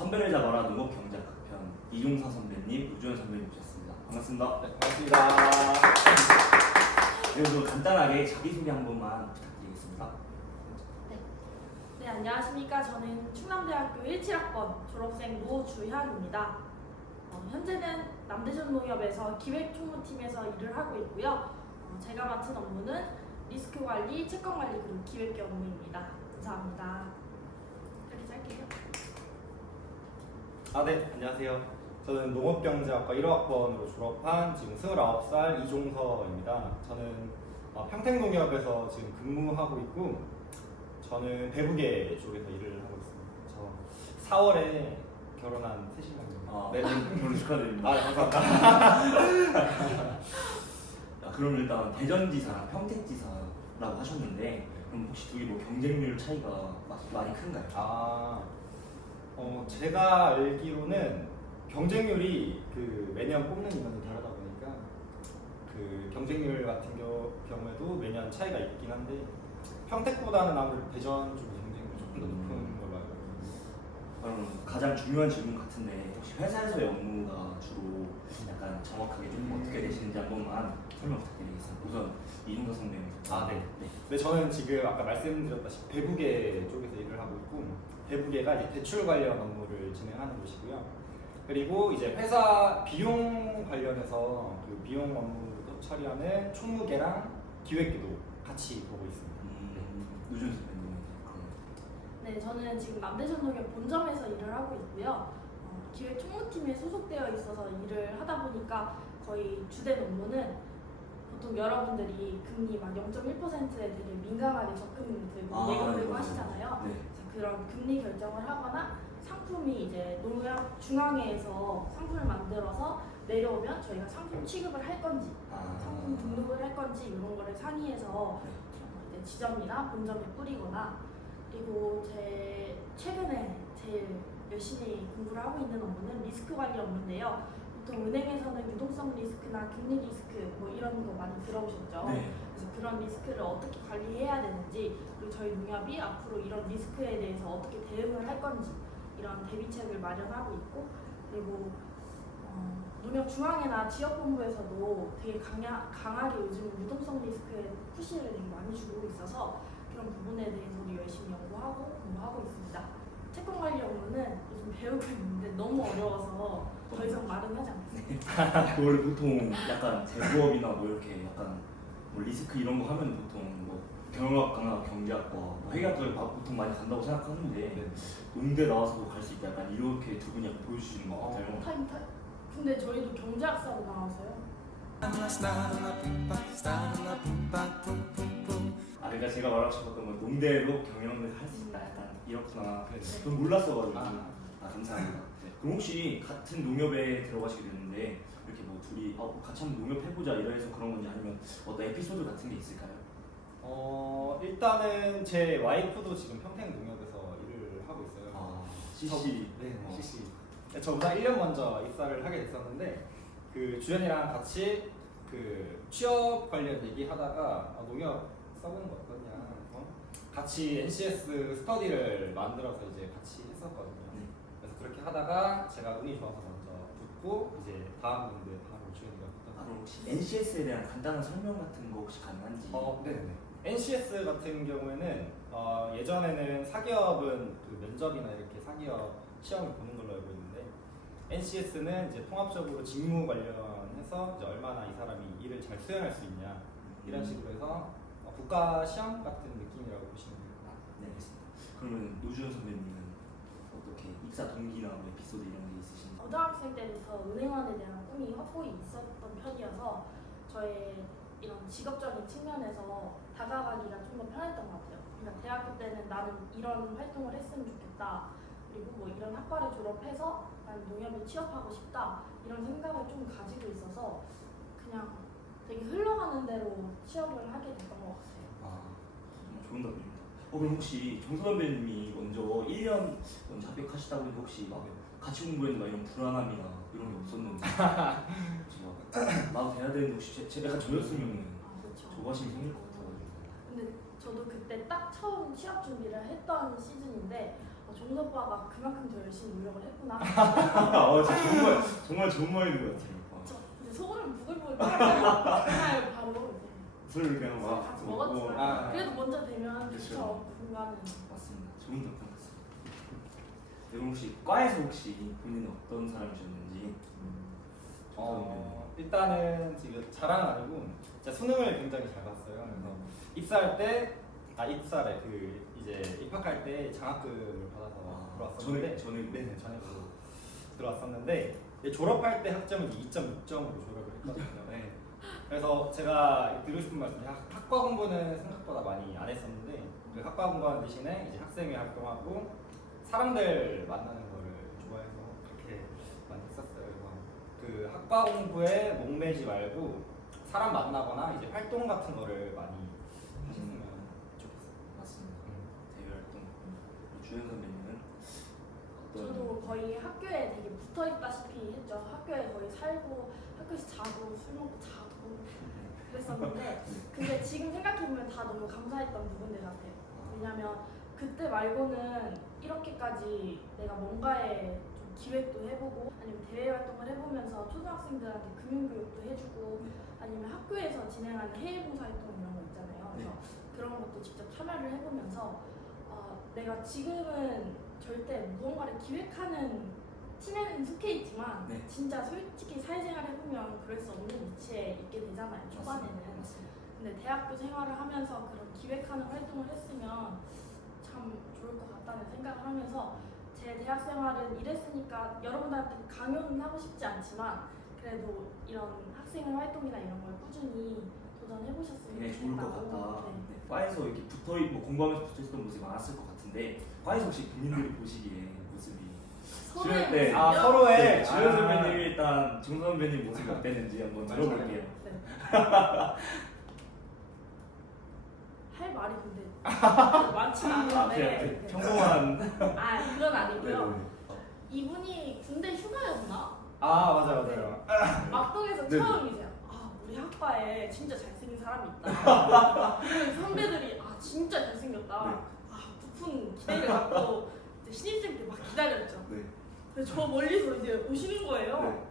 선배를 잡아라 농업 경제학 편 이종사 선배님, 우주현 선배님 모셨습니다. 반갑습니다. 네, 반갑습니다. 그래서 간단하게 자기소개 한 번만 부탁드리겠습니다. 네, 안녕하십니까. 저는 충남대학교 17학번 졸업생 노주현입니다. 현재는 남대전 농협에서 기획총무팀에서 일을 하고 있고요. 제가 맡은 업무는 리스크 관리, 채권 관리 그리고 기획 업무입니다. 감사합니다. 이렇게 짧게요. 네, 안녕하세요. 저는 농업경제학과 1학번으로 졸업한 지금 29살 이종서입니다. 저는 평택농협에서 지금 근무하고 있고, 저는 배부계 쪽에서 일을 하고 있습니다. 저 4월에 결혼한 새신랑입니다. 네, 결혼 축하드립니다. 네, 감사합니다. 그럼 일단 대전지사랑 평택지사라고 하셨는데 그럼 혹시 둘이 뭐 경쟁률 차이가 많이 큰가요? 제가 알기로는 경쟁률이 그 매년 뽑는 인원이 다르다 보니까 그 경쟁률 같은 경우에도 매년 차이가 있긴 한데 평택보다는 아무래도 대전 쪽 경쟁률이 조금 더 높은 걸로 알고 있습니다. 그럼 가장 중요한 질문 같은데 혹시 회사에서의 업무가 주로 약간 정확하게 좀 어떻게 되시는지 한 번만 설명 부탁드리겠습니다. 우선 이종사 선배님. 네, 저는 지금 아까 말씀드렸다시피 배부계 쪽에서 일을 하고 있고, 배부계가 이제 대출 관련 업무를 진행하는 곳이고요. 그리고 이제 회사 비용 관련해서 그 비용 업무도 처리하는 총무계랑 기획계도 같이 보고 있습니다. 우주현 선배님. 네, 저는 지금 남대전 농협 본점에서 일을 하고 있고요. 기획 총무팀에 소속되어 있어서 일을 하다 보니까 거의 주된 업무는 보통 여러분들이 금리 막 0.1%에 되게 민감하게 접근 들고 예금 들고 하시잖아요. 네. 그래서 그런 금리 결정을 하거나 상품이 이제 농협 중앙회에서 상품을 만들어서 내려오면 저희가 상품 취급을 할 건지 상품 등록을 할 건지 이런 거를 상의해서 이제 지점이나 본점에 뿌리거나, 그리고 최근에 제일 열심히 공부를 하고 있는 업무는 리스크 관리 업무인데요. 보통 은행에서는 유동성 리스크나 금리 리스크 뭐 이런 거 많이 들어보셨죠? 네. 그래서 그런 리스크를 어떻게 관리해야 되는지, 그리고 저희 농협이 앞으로 이런 리스크에 대해서 어떻게 대응을 할 건지 이런 대비책을 마련하고 있고, 그리고 농협 중앙회나 지역본부에서도 되게 강하게 요즘 유동성 리스크에 푸시를 되게 많이 주고 있어서 그런 부분에 대해서도 열심히 연구하고 공부하고 있습니다. 채권 관리 업무는 요즘 배우고 있는데 너무 어려워서 더 이상 말은 하지 않겠습니다. 그 원래 보통 약간 대부업이나 뭐 이렇게 약간 뭐 리스크 이런 거 하면 보통 뭐 경영학과나 경제학과, 뭐 회계학과에 보통 많이 간다고 생각하는데 농대 나와서도 갈 수 있다. 약간 이렇게 두 분이 약간 보여주시는 것 같아요. 타임. 근데 저희도 경제학사로 나와서요. 그러니까 제가 말하고 싶었던 건 농대로 경영을 할 수 있다. 약간 이렇구나. 전 몰랐어가지고. 감사합니다. 그럼 혹시 같은 농협에 들어가시게 됐는데 이렇게 뭐 둘이 같이 한번 농협 해보자 이래서 그런 건지, 아니면 어떤 에피소드 같은 게 있을까요? 일단은 제 와이프도 지금 평택농협에서 일을 하고 있어요. CC. CC. 저보다 1년 먼저 입사를 하게 됐었는데, 그 주연이랑 같이 그 취업 관련 얘기하다가 농협 써보는 거 어떠냐, 같이 NCS 스터디를 만들어서 이제 같이 했었거든요. 그래서 그렇게 하다가 제가 운이 좋아서 먼저 붙고 이제 다음 군대 바로 주연이가 붙어서. 그럼 혹시 NCS에 대한 간단한 설명 같은 거 혹시 가능한지? 네네. NCS 같은 경우에는 예전에는 사기업은 그 면접이나 이렇게 사기업 시험을 보는 걸로 알고 있는데, NCS는 이제 통합적으로 직무 관련해서 이제 얼마나 이 사람이 일을 잘 수행할 수 있냐 이런 식으로 해서 국가 시험 같은 느낌이라고 보시면 됩니다. 네, 알겠습니다. 그러면 노주현 선배님은 어떻게 입사 동기나 뭐 에피소드 이런 게 있으신지? 고등학생 때부터 은행원에 대한 꿈이 확고히 있었던 편이어서 저의 이런 직업적인 측면에서 다가가기가 좀 더 편했던 것 같아요. 그러니까 대학교 때는 나는 이런 활동을 했으면 좋겠다, 그리고 뭐 이런 학과를 졸업해서 나는 농협에 취업하고 싶다 이런 생각을 좀 가지고 있어서 그냥 되게 흘러가는 대로 취업을 하게 됐던 것 같아요. 좋은 답변입니다. 그럼 혹시 정서 선배님이 먼저 1년 먼저 합격하시다 보니 혹시 막 같이 공부했는데 막 이런 불안함이나 이런 게 없었는지 나도 돼야 되는데 혹시 제가 저였으면 그렇죠. 조바심이 생길 것 같아가지고. 근데 저도 그때 딱 처음 취업 준비를 했던 시즌인데 종서 오빠가 그만큼 더 열심히 노력을 했구나. 진짜 정말 좋은 말인 것 같아요. 저 이제 속으로는 부글부글 끓었어요. 그날 바로 이제 술을 그냥 술 같이 먹었지만 아, 그래도 먼저 되면 그쵸. 좋죠. 누군가는. 맞습니다. 좋은 답변 같습니다. 네, 그럼 혹시 과에서 혹시 본인은 어떤 사람이셨는지 일단은 지금 자랑은 아니고 제가 수능을 굉장히 잘 봤어요. 그래서 입사에 그 이제 입학할 때 장학금을 받아서 들어왔었는데 전액으로 들어왔었는데 졸업할 때 학점은 2.6점으로 졸업을 했거든요. 네. 그래서 제가 드리고 싶은 말씀이 학과 공부는 생각보다 많이 안 했었는데 그 학과 공부하는 대신에 이제 학생회 활동하고 사람들 만나는 거를 좋아해서 그렇게 많이 했었어요. 그래서 그 학과 공부에 목매지 말고 사람 만나거나 이제 활동 같은 거를 많이 하셨으면 좋겠어요. 맞습니다. 대외 활동. 주연 선배님은 어떤? 저도 거의 학교에 되게 붙어 있다시피 했죠. 학교에 거의 살고 학교에서 자고 술 먹고 자고 그랬었는데 근데 지금 생각해보면 다 너무 감사했던 부분들 같아요. 왜냐면 그때 말고는 이렇게까지 내가 뭔가에 좀 기획도 해보고 아니면 대외 활동을 해보면서 초등학생들한테 금융교육도 해주고 아니면 학교에서 진행하는 해외봉사활동 이런 거 있잖아요. 그래서 그런 것도 직접 참여를 해보면서 내가 지금은 절대 무언가를 기획하는 팀에는 속해 있지만 네. 진짜 솔직히 사회생활 해보면 그럴 수 없는 위치에 있게 되잖아요. 초반에는. 맞습니다. 근데 대학교 생활을 하면서 그런 기획하는 활동을 했으면 참 좋을 것 같다는 생각을 하면서 제 대학 생활은 이랬으니까 여러분들한테 강요는 하고 싶지 않지만 그래도 이런 학생회 활동이나 이런 걸 꾸준히 도전해보셨으면 굉장히 좋을 것 좋겠다고. 같다. 네. 네, 과에서 이렇게 공부하면서 붙어있었던 모습이 많았을 것 같은데 과에서 혹시 본인들이 보시기에 모습이 서로의 주연- 네. 모습이요? 서로의 네, 주연 선배님이 일단 정 선배님 모습이 어땠는지 한번 들어볼게요. 네. 할 말이 근데 많진 않은데 그냥 평범한. 그건 아니고요. 네. 이분이 군대 휴가였나? 맞아요. 막동에서 네. 처음 이제 우리 학과에 진짜 잘생긴 사람이 있다. 그래서 선배들이 진짜 잘생겼다. 네. 부푼 기대를 갖고 이제 신입생 때 막 기다렸죠. 네. 근데 저 멀리서 이제 오시는 거예요. 네.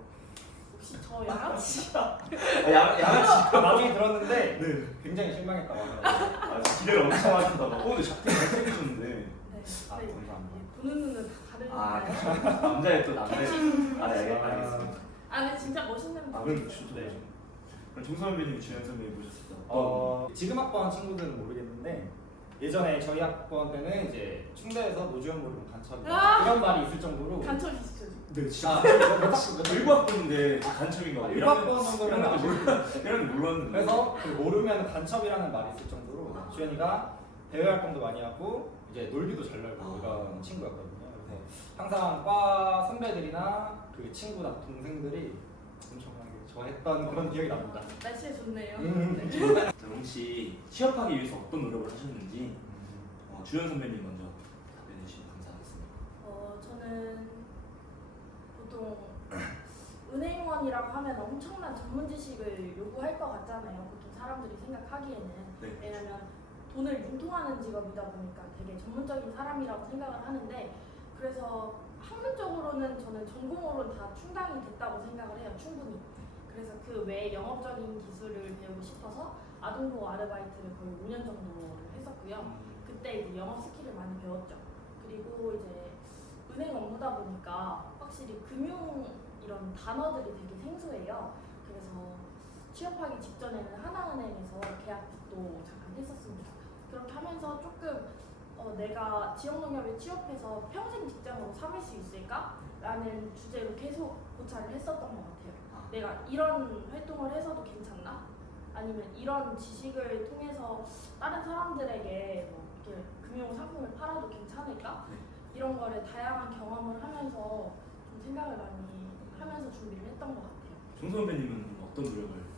혹시 저 양아치? 양아치. 나중에 들었는데 네. 굉장히 실망했다고 하더라고요. 기대를 엄청 하신다고. 근데 작품 잘생기셨는데. 네. 근데 감사합니다. 이게 보는 눈은 다 다르니까요. 그렇죠. 남자의 또 남자의. 알겠습니다. 근데 진짜 멋있는 그럼 분이세요. 진짜 네. 네. 그럼 정 선배님, 주연 선배님 보셨을 때 지금 학번 친구들은 모르겠는데 예전에 저희 학번 때는 이제 충대에서 노주현 모르는 간첩 이런 말이 있을 정도로 간첩이시죠? 네, 진짜. 몇 학번 일부 학번인데 간첩인가 봐. 1학번 정도는 아시고 이런 몰랐는데. 그래서 그 모르면 간첩이라는 말이 있을 정도로 주현이가 대외 활동도 많이 하고 이제 놀기도 잘 놀고 이런 친구였거든요. 그래서 항상 과 선배들이나 그 친구나 동생들이 엄청나게 좋아했던 그런 기억이 납니다. 날씨 좋네요. 자, 혹시 취업하기 위해서 어떤 노력을 하셨는지 주연 선배님 먼저 답변해 주시면 감사하겠습니다. 저는 보통 은행원이라고 하면 엄청난 전문 지식을 요구할 것 같잖아요. 보통 사람들이 생각하기에는. 네. 왜냐면 돈을 융통하는 직업이다 보니까 되게 전문적인 사람이라고 생각을 하는데 그래서 학문적으로는 저는 전공으로는 다 충당이 됐다고 생각을 해요. 충분히. 그래서 그 외에 영업적인 기술을 배우고 싶어서 아동보 아르바이트를 거의 5년 정도 했었고요. 그때 이제 영업 스킬을 많이 배웠죠. 그리고 이제 은행 업무다 보니까 확실히 금융 이런 단어들이 되게 생소해요. 그래서 취업하기 직전에는 하나은행에서 계약직도 잠깐 했었습니다. 그렇게 하면서 조금 내가 지역농협에 취업해서 평생 직장으로 삼을 수 있을까? 라는 주제로 계속 고찰을 했었던 것 같아요. 내가 이런 활동을 해서도 괜찮나? 아니면 이런 지식을 통해서 다른 사람들에게 뭐 이렇게 금융 상품을 팔아도 괜찮을까? 이런 거를 다양한 경험을 하면서 좀 생각을 많이 하면서 준비를 했던 것 같아요. 정 선배님은 어떤 노력을?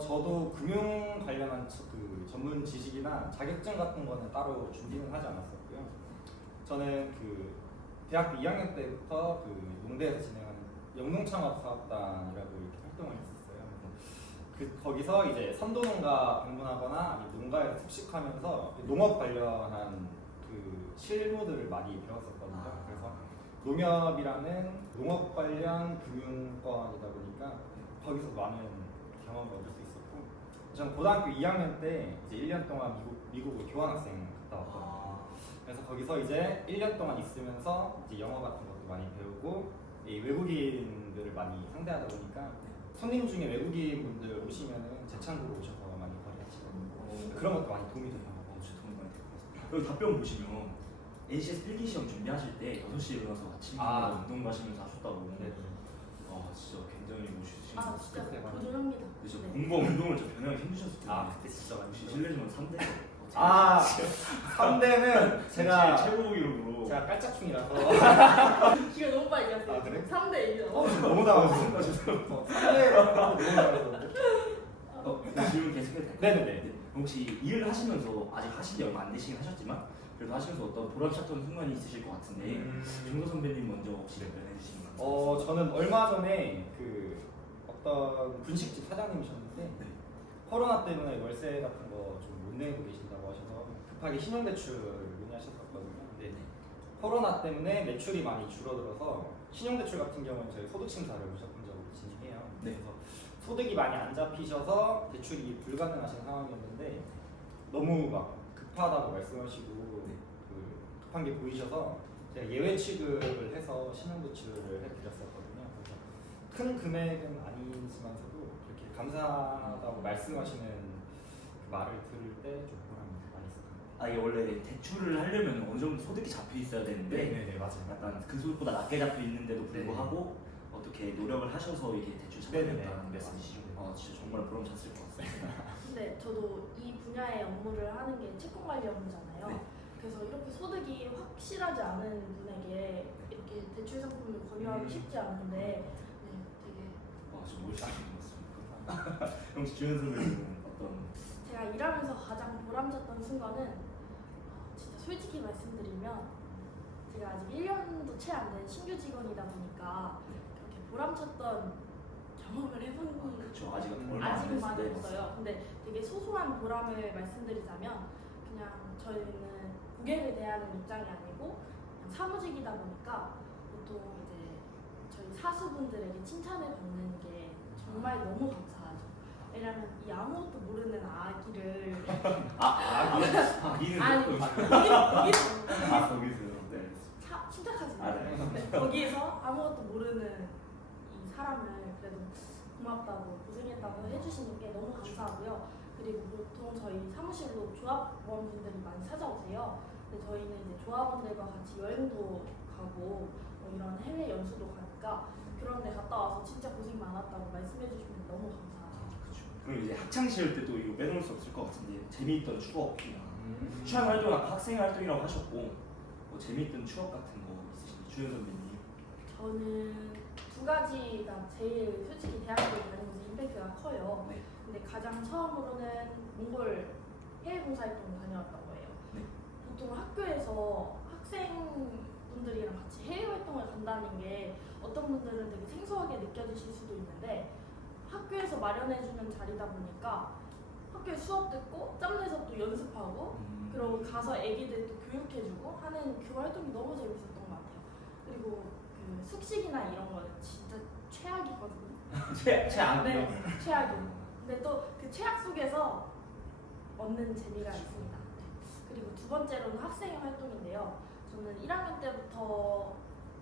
저도 금융 관련한 그 전문 지식이나 자격증 같은 거는 따로 준비는 하지 않았었고요. 저는 그 대학교 2학년 때부터 그 농대에서 진행하는 영농창업사업단이라고 이렇게 활동을 했었어요. 그래서 거기서 이제 선도농가 방문하거나 아니면 농가에서 습식하면서 농업 관련한 그 그 실무들을 많이 배웠었거든요. 그래서 농협이라는 농업 관련 금융권이다 보니까 거기서 많은 경험을 얻을 수 있었고, 저는 고등학교 2학년 때 이제 1년 동안 미국을 교환학생 갔다 왔거든요. 그래서 거기서 이제 1년 동안 있으면서 이제 영어 같은 것도 많이 배우고, 이 외국인들을 많이 상대하다 보니까 손님 중에 외국인 분들 오시면은 제 창구로 오셔서 많이 거래하시거든요. 그런 것도 많이 도움이 되는 것 같아요. 도움이 많이 될 것 같습니다. 여기 답변 보시면 NCS 필기 시험 준비하실 때 6시에 일어나서 아침에 운동 가시면서 하셨다고. 네. 진짜 굉장히 멋있으신 것 아 같아요. 진짜 그때 많이- 도전합니다. 그죠. 네. 공부와 운동을 좀 변하게 힘드셨을 텐데. 그때 진짜 많이 혹시 실례지만 3대. 3대는 제가 최고 기록으로. 제가 깔짝충이라서 기가 너무 빨리 갔어요. 아, 그래? 3대 1이요. 너무 당황했어요. 3대 너무 당황했는데. 질문 계속해도 될까요? 네네네. 혹시 일을 하시면서 아직 하신 지 얼마 안 되시긴 하셨지만 그래도 하시면서 어떤 보람찼던 순간이 있으실 것 같은데 정도 선배님 먼저 혹시 답변해 주시면 저는 얼마 전에 그 어떤 분식집 사장님이셨는데 네. 코로나 때문에 월세 같은 거 좀 못 내고 계신다고 하셔서 급하게 신용대출 문의하셨었거든요. 근데 코로나 때문에 매출이 많이 줄어들어서 신용대출 같은 경우는 저희 소득심사를 무조건적으로 진행해요. 네. 그래서 소득이 많이 안 잡히셔서 대출이 불가능하신 상황이었는데 너무 막 급하다고 말씀하시고 그 급한 게 보이셔서 제가 예외 취급을 해서 신용대출을 해드렸었거든요. 그래서 큰 금액은 아니지만서도 이렇게 감사하다고 말씀하시는 그 말을 들을 때 좀 보람이 많이 있었던 이게 원래 대출을 하려면 어느 정도 소득이 잡혀 있어야 되는데 네네네 맞아요. 약간 그 소득보다 낮게 잡혀 있는데도 불구하고 어떻게 노력을 하셔서 이게 대출 네네네. 잡혔다는 말씀이시죠? 진짜 정말 보람찼을 것 같습니다. 근데 저도 이 분야의 업무를 하는 게 채권 관리 업무잖아요. 네. 그래서 이렇게 소득이 확실하지 않은 분에게 이렇게 대출 상품을 권유하기 쉽지 않은데 네, 되게 진짜 멋있으신 것 같습니다. 혹시 주현 선배님은 어떤 제가 일하면서 가장 보람찼던 순간은 진짜 솔직히 말씀드리면 제가 아직 1년도 채 안 된 신규 직원이다 보니까 그렇게 보람찼던 경험을 해본 그렇죠. 아직은 얼마 안 아직은 많이 됐을 때 없어요. 근데 되게 소소한 보람을 말씀드리자면 그냥 저희는 고객을 대하는 입장이 아니고 그냥 사무직이다 보니까 보통 이제 저희 사수분들에게 칭찬을 받는 게 정말 너무 감사하죠. 왜냐면 이 아무것도 모르는 아기를 아기는 아니 조금- 거기서요. 네. 침착하지 아, 네. 네, 거기에서 아무것도 모르는 이 사람을 그래도 고맙다고 고생했다고 해주시는 게 너무 감사하고요. 그리고 보통 저희 사무실로 조합원분들이 많이 찾아오세요. 근데 저희는 이제 조합원들과 같이 여행도 가고 뭐 이런 해외 연수도 가니까 그런 데 갔다 와서 진짜 고생 많았다고 말씀해 주시면 너무 감사하죠. 그렇죠. 그럼 이제 학창 시절 때 또 이거 빼놓을 수 없을 것 같은데 재미있던 추억이나 취향 활동이나 학생 활동이라고 하셨고 뭐 재미있던 추억 같은 거 있으신지 주현 선배님. 저는 두 가지가 제일 솔직히 대학교를 다니면서 임팩트가 커요. 네. 근데 가장 처음으로는 몽골 해외 봉사활동 다녀왔던 거예요. 네. 보통 학교에서 학생분들이랑 같이 해외 활동을 간다는 게 어떤 분들은 되게 생소하게 느껴지실 수도 있는데 학교에서 마련해주는 자리다 보니까 학교에 수업 듣고 짬내서 또 연습하고 그리고 가서 애기들 또 교육해주고 하는 그 활동이 너무 재밌었던 것 같아요. 그리고 그 숙식이나 이런 거는 진짜 최악이거든요. 최악. 네, 최악이에요. 근데 또 그 최악 속에서 얻는 재미가 있습니다. 네. 그리고 두 번째로는 학생 활동인데요. 저는 1학년 때부터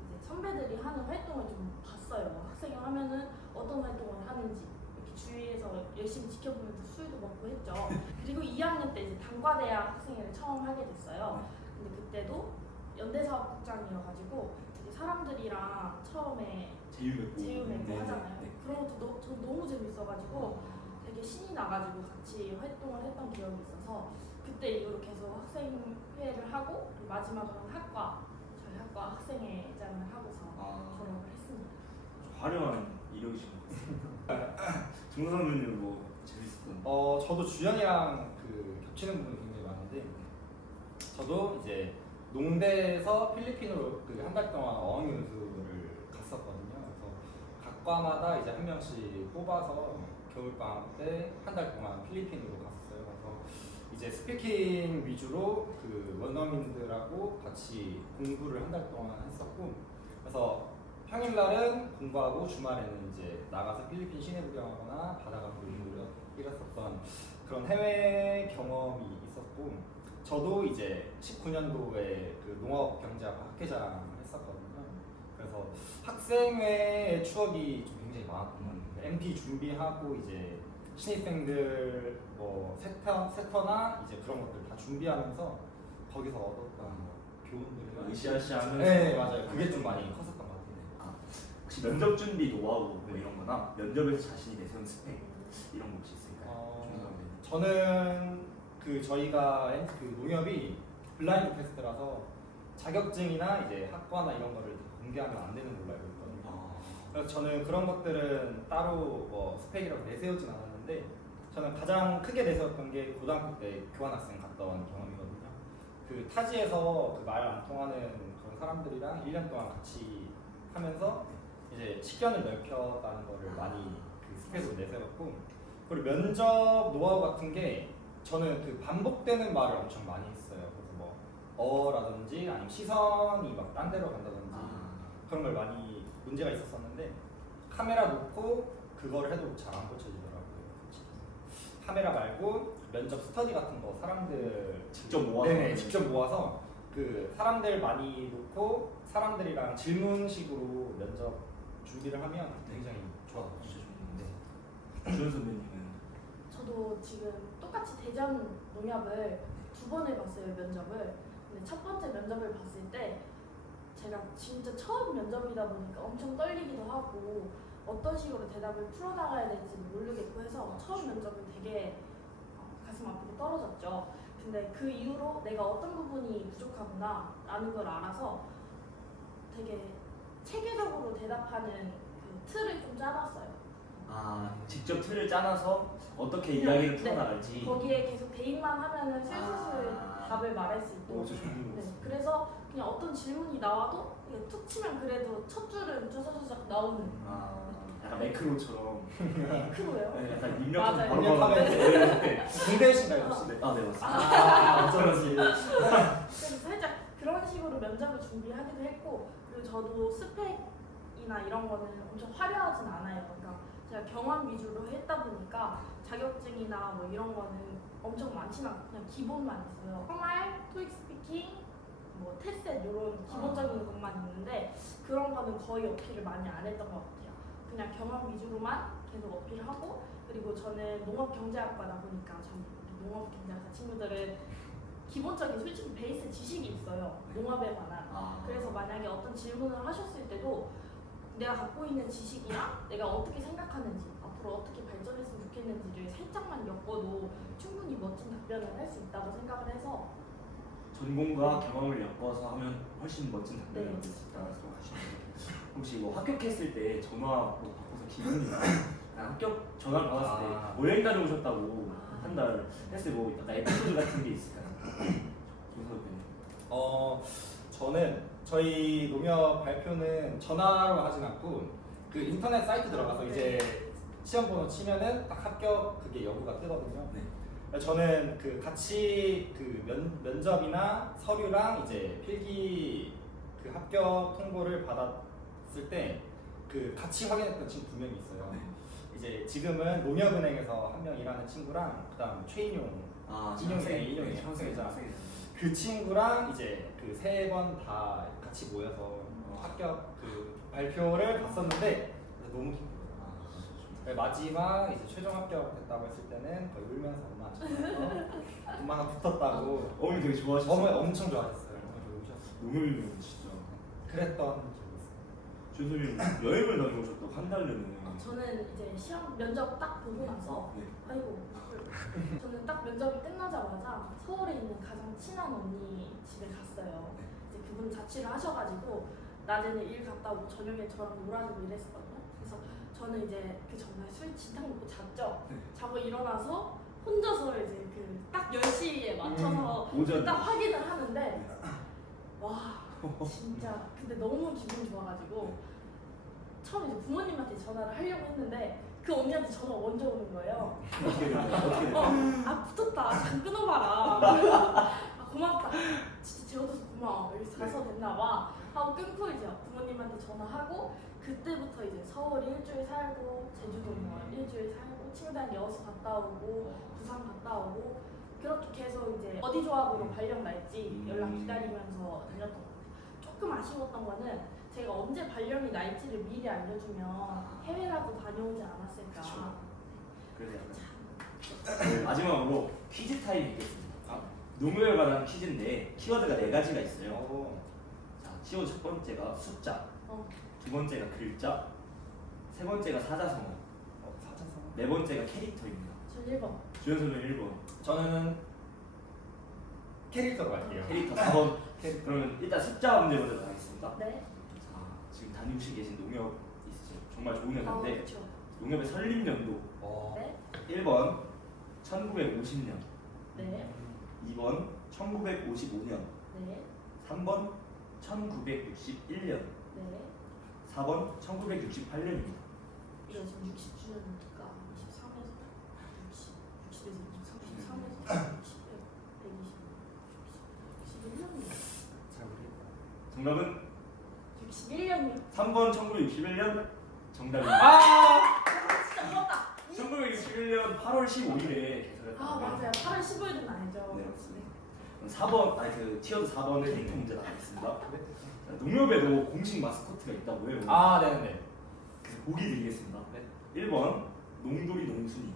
이제 선배들이 하는 활동을 좀 봤어요. 학생회 하면은 어떤 활동을 하는지 이렇게 주위에서 열심히 지켜보면서 술도 먹고 했죠. 그리고 2학년 때 이제 단과대학 학생회를 처음 하게 됐어요. 근데 그때도 연대사업국장이어가지고 되게 사람들이랑 처음에 제휴 맺고 하잖아요. 그런 것도 전 너무 재밌어가지고 되게 신이 나가지고 같이 활동을 했던 기억이 있어서 그때 이후로 계속 학생회를 하고 마지막으로는 저희 학과 학생회장을 하고서 졸업을 했습니다. 화려한 이력이신 것 같습니다. 정선 선배님 뭐 재밌었던? 저도 주연이랑 그 겹치는 부분이 굉장히 많은데 저도 이제 농대에서 필리핀으로 그 한 달 동안 어학연수를 갔었거든요. 그래서 각 과마다 이제 한 명씩 뽑아서 겨울방학 때 한 달 동안 필리핀으로 갔었어요. 그래서 이제 스피킹 위주로 그 원어민들하고 같이 공부를 한 달 동안 했었고, 그래서 평일날은 공부하고 주말에는 이제 나가서 필리핀 시내 구경하거나 바다가 보이고 이랬었던 그런 해외 경험이 있었고, 저도 이제 19년도에 그 농업 경제학과 학회장 했었거든요. 그래서 학생회의 추억이 좀 굉장히 많았던 MP 준비하고 이제 신입생들 뭐 세터나 이제 그런 것들 다 준비하면서 거기서 얻었던 교훈들이 으쌰으쌰하면서. 네 맞아요. 그게 좀 많이 컸었던 것 같아요. 아, 혹시 면접 준비 노하우 뭐 이런 거나 면접에서 자신이 내세운 스펙 이런 거 혹시 있을까요? 저는 그 저희가 그 농협이 블라인드 테스트라서 자격증이나 이제 학과나 이런 거를 공개하면 안 되는 걸로 알고 있거든요. 그래서 저는 그런 것들은 따로 뭐 스펙이라고 내세우진 않았는데, 저는 가장 크게 내세웠던 게 고등학교 때 교환학생 갔던 경험이거든요. 그 타지에서 그 말 안 통하는 그런 사람들이랑 1년 동안 같이 하면서 이제 식견을 넓혔다는 거를 많이 그 스펙으로 내세웠고, 그리고 면접 노하우 같은 게 저는 그 반복되는 말을 엄청 많이 했어요. 그래서 뭐 어라든지 아니면 시선이 막 딴 데로 간다든지 그런 걸 많이 문제가 있었었는데, 카메라 놓고 그걸 해도 잘 안 고쳐지더라고요. 카메라 말고 면접 스터디 같은 거 사람들 직접 모아서. 네네, 직접 모아서 그 사람들 많이 놓고 사람들이랑 질문식으로 면접 준비를 하면 굉장히 좋았어요. 진짜 좋은데. 주연 선배님은? 저도 지금 똑같이 대전 농협을 2번 해봤어요, 면접을. 근데 첫 번째 면접을 봤을 때 제가 진짜 처음 면접이다 보니까 엄청 떨리기도 하고 어떤 식으로 대답을 풀어나가야 될지 모르겠고 해서 처음 면접은 되게 가슴 아프게 떨어졌죠. 근데 그 이후로 내가 어떤 부분이 부족하구나 라는 걸 알아서 되게 체계적으로 대답하는 그 틀을 좀 짜놨어요. 아, 직접 틀을 짜놔서 어떻게 이야기를 풀어나갈지. 거기에 계속 대입만 하면은 슬슬슬 아. 답을 말할 수 있고. 네, 그래서 그냥 어떤 질문이 나와도 그냥 툭 치면 그래도 첫 줄은 쩌저저적 나오는. 약간 매크로처럼. 크로요? 네, 약간 입력하면 맞아요. 바로 입력하면 나오는. 네. 공대신가요 혹시? 네. 아, 네, 맞습니다. 어쩌지? 그래서 살짝 그런 식으로 면접을 준비하기도 했고, 그리고 저도 스펙이나 이런 거는 엄청 화려하진 않아요. 그러니까 제가 경험 위주로 했다 보니까 자격증이나 뭐 이런 거는 엄청 많진 않고 그냥 기본만 있어요. 말, 토익 스피킹, 뭐 테스트 이런 기본적인 것만 있는데 그런 거는 거의 어필을 많이 안 했던 것 같아요. 그냥 경험 위주로만 계속 어필을 하고, 그리고 저는 농업경제학과다 보니까 저희 농업경제학과 친구들은 기본적인 솔직히 베이스 지식이 있어요. 농업에 관한. 그래서 만약에 어떤 질문을 하셨을 때도 내가 갖고 있는 지식이랑 내가 어떻게 생각하는지, 앞으로 어떻게 발전했으면 좋겠는지를 살짝만 엮어도 충분히 멋진 답변을 할 수 있다고 생각을 해서. 전공과 경험을 엮어서 하면 훨씬 멋진 답변을 네. 얻을 수 있다고 생각하시나요? 혹시 뭐 합격했을 때 전화로 바꿔서 기분이나 합격 전화를 받았을 때 뭐 여기까지 오셨다고 한 달 했을 때 뭐 약간 에피소드 같은 게 있을까요? 김선우 배님. 저는 저희 농협 발표는 전화로 하진 않고 그 인터넷 사이트 들어가서 이제 시험 번호 치면은 딱 합격 그게 여부가 뜨거든요. 네. 저는 그 같이 그 면접이나 서류랑 이제 필기 그 합격 통보를 받았을 때 그 같이 확인했던 친구 2명이 있어요. 네. 이제 지금은 농협은행에서 한 명 일하는 친구랑 그다음 최인용 인용이 학생이자 그 친구랑 이제 그 3번 다 같이 모여서 합격 그 발표를 봤었는데 너무 기쁘더라고요. 마지막 이제 최종 합격 됐다고 했을 때는 거의 울면서 엄마한테 엄마가 붙었다고. 어머니 되게 좋아하셨어요? 어머니 엄청 좋아하셨어요. 어머니 우셨어요. 농협이면 진짜. 그랬던 적이 있어요. 준수님 여행을 다녀오셨다고 한 달 내내. 저는 이제 시험 면접 딱 보고 나서 네. 아이고 저는 딱 면접이 끝나자마자 서울에 있는 가장 친한 언니 집에 갔어요. 이제 그분 자취를 하셔가지고 낮에는 일 갔다 오고 저녁에 저랑 놀아주고 이랬었거든요. 그래서 저는 이제 그 전날 술 진탕 먹고 잤죠. 네. 자고 일어나서 혼자서 이제 그 딱 10시에 맞춰서 오전. 딱 확인을 하는데 와 진짜 근데 너무 기분 좋아가지고 처음에 이제 부모님한테 전화를 하려고 했는데 그 언니한테 전화 먼저 오는 거예요. 어떻게 된 거야? 어떻게 된 거야? 아 붙었다. 잠깐 끊어봐라. 아 고맙다. 진짜 재워줘서 고마워. 여기 가서 됐나 봐. 하고 끊고 이제 부모님한테 전화하고 그때부터 이제 서울 일주일 살고 제주도 뭐 일주일 살고 친구들 여수 갔다 오고 부산 갔다 오고 그렇게 계속 이제 어디 조합으로 발령 날지 연락 기다리면서 다녔던 것 같아요. 조금 아쉬웠던 거는 제가 언제 발령이 날지를 미리 알려주면 해외라도 다녀오지 않았을까. 그쵸. 그래서 약간 네, 마지막으로 퀴즈 타임 있겠습니다. 농구에 관한 퀴즈인데 키워드가 4가지가 있어요. 자, 키워드 첫 번째가 숫자, 두 번째가 글자, 세 번째가 사자성어, 사자성어. 네 번째가 캐릭터입니다. 저 1번. 주연 선수 1번, 저는 캐릭터로 갈게요. 캐릭터 4번. 그러면 일단 숫자 문제 먼저 가겠습니다. 네. 자, 지금 다니고 계신 농협 있으죠? 정말 좋은 아, 회사인데 그렇죠. 농협의 설립년도 네. 1번 1950년, 네. 2번 1955년, 네. 3번 1961년, 네. 4번 1968년입니다. 이거 지금 60주년이니까 23에서 60에서 23에서 60, 120, 61년이요. 잘 모르겠다. 정답은 61년이요. 3번 1961년 정답입니다. 아! 진짜 부럽다. 1961년 8월 15일에 개설했다. 아 맞아요. 8월 15일은 알죠. 네, 맞습니다. 4번, 아니 그 티어드 4번 캐릭터 문제 나가겠습니다. 자, 농협에도 공식 마스코트가 있다고 해요. 아, 네네. 그래서 보기 드리겠습니다. 네. 1번 농돌이 농순이,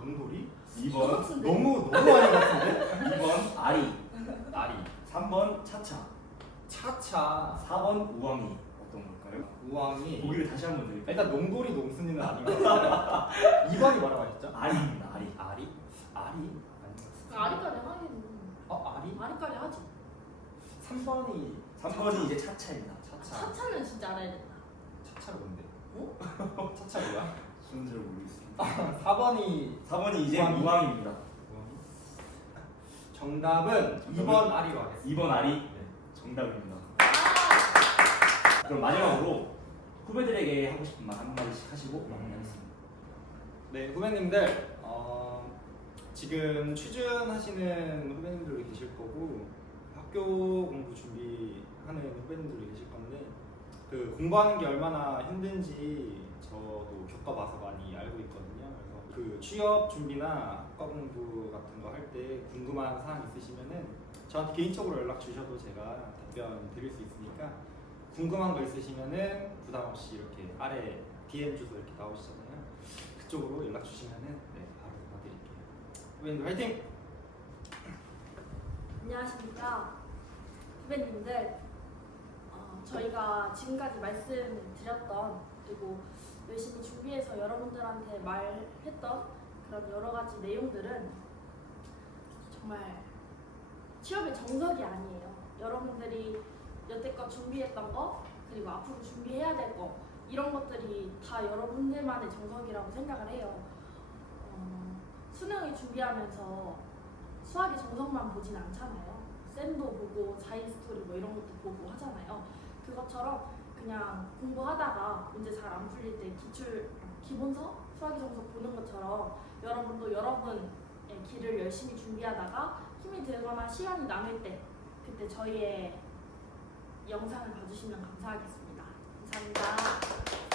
농돌이? 2번 같은데? 너무 많이 같은데? 2번 아리, 아리. 3번 차차, 차차. 4번 우왕이. 어떤 걸까요? 우왕이. 보기를 다시 한번 드릴게요. 일단 농돌이 농순이는 아닌 것 같아요. 2번이 뭐라고 하셨죠? 아리입니다. 아리. 아리? 아리? 아리까지 하긴. 아리? 아리까지 하지. 3번이 3번이 이제 차차입니다. 차차. 차차는 진짜 알아야 된다. 차차가 뭔데? 어? 차차 뭐야? 저는 잘 모르겠습니다. 4번이 4번이 이제 우왕이? 우왕입니다. 정답은 2번 아리로 하겠습니다. 2번 아리 네. 정답입니다. 아! 그럼 마지막으로 후배들에게 하고 싶은 말 한마디씩 하시고 마무리하겠습니다. 네, 후배님들 지금 취준하시는 후배님들도 계실 거고 학교 공부 준비하는 후배님들도 계실 건데 그 공부하는 게 얼마나 힘든지 저도 겪어봐서 많이 알고 있거든요. 그래서 그 취업 준비나 학과 공부 같은 거 할 때 궁금한 사항 있으시면은 저한테 개인적으로 연락 주셔도 제가 답변 드릴 수 있으니까 궁금한 거 있으시면은 부담 없이 이렇게 아래 DM 주소 이렇게 나오시잖아요. 그쪽으로 연락 주시면은 네, 바로 도와드릴게요. 후배님들 화이팅! 안녕하십니까 후배님들. 저희가 지금까지 말씀드렸던 그리고 열심히 준비해서 여러분들한테 말했던 그런 여러 가지 내용들은 정말 취업의 정석이 아니에요. 여러분들이 여태껏 준비했던 거 그리고 앞으로 준비해야 될 거 이런 것들이 다 여러분들만의 정석이라고 생각을 해요. 수능을 준비하면서 수학의 정석만 보진 않잖아요. 쌤도 보고 자이스토리 뭐 이런 것도 보고 하잖아요. 그것처럼 그냥 공부하다가 문제 잘 안 풀릴 때 기본서 수학의 정석 보는 것처럼 여러분도 여러분의 길을 열심히 준비하다가 힘이 들거나 시간이 남을 때 그때 저희의 영상을 봐주시면 감사하겠습니다. 감사합니다.